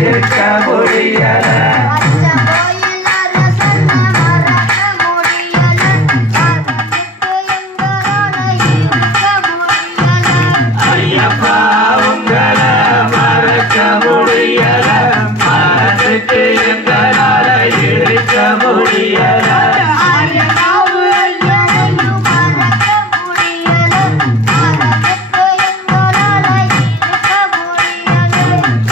இருக்க முடியல ஐயப்பா உங்களை மறக்க முடியல மனதுக்கு எங்களால இருக்க முடியல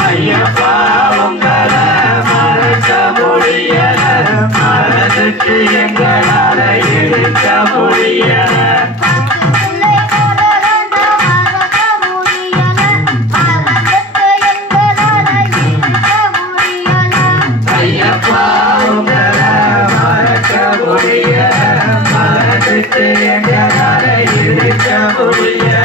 ஐயப்பா உங்களை மறக்க முடியல மனதுக்கு எங்களால இருக்க முடியல ஐயப்பா உங்களை மறக்க முடியல மனதுக்கு எங்களால இருக்க முடியல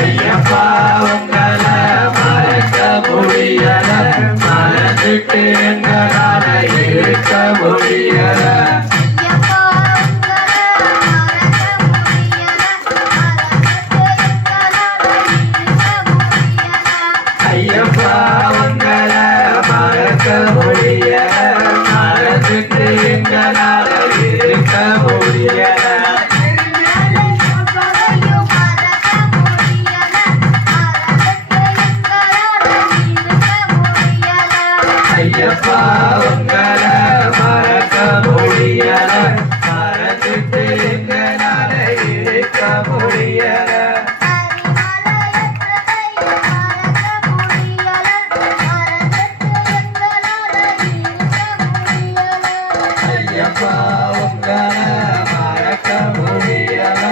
ஐயப்பா உங்களை மறக்க முடியல மனதுக்கு எங்களால இருக்க முடியல ஐயப்பா உங்களை மறக்க முடியல மனதுக்கு எங்களால இருக்க முடியல ஐயப்பா உங்களை மறக்க முடியல மனதுக்கு எங்களால இருக்க முடியல ஐயப்பா உங்களை மறக்க முடியல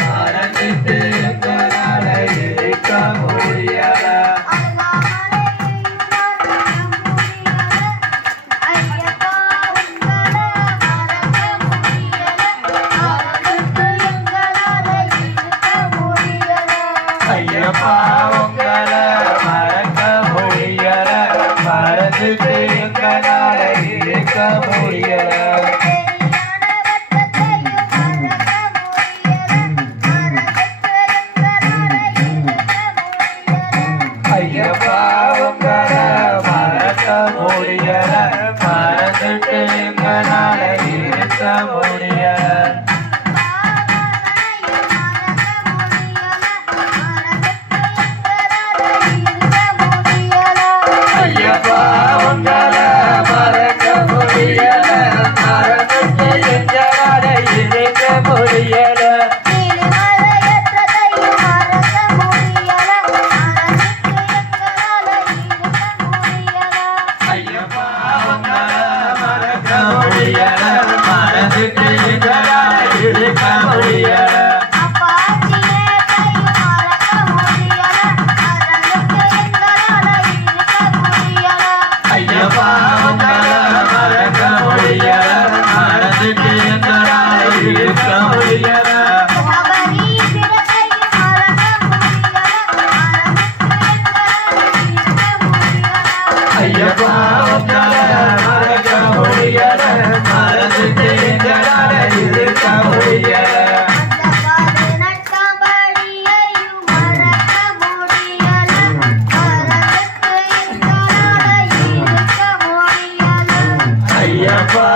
மனதுக்கு எங்களால இருக்க முடியல ஐயப்பா உங்களை மறக்க முடியல மனதுக்கு எங்களால இருக்க முடியல ஐயப்பா உங்களை மறக்க முடியல மனதுக்கு எங்களால இருக்க முடியல ஐயப்பா உங்களை மறக்க முடியல மனதுக்கு எங்களால இருக்க முடியல ஐயப்பா உங்களை மறக்க முடியல மனதுக்கு எங்களால இருக்க முடியல ஐயப்பா உங்களை மறக்க முடியல மனதுக்கு எங்களால இருக்க முடியல ஐயப்பா உங்களை மறக்க முடியல மனதுக்கு எங்களால இருக்க முடியல ஐயப்பா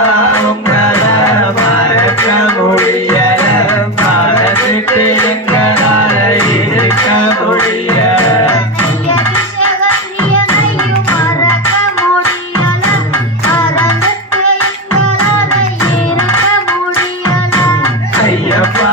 உங்களை மறக்க முடியல மனதுக்கு எங்களால இருக்க முடியல ஐயப்பா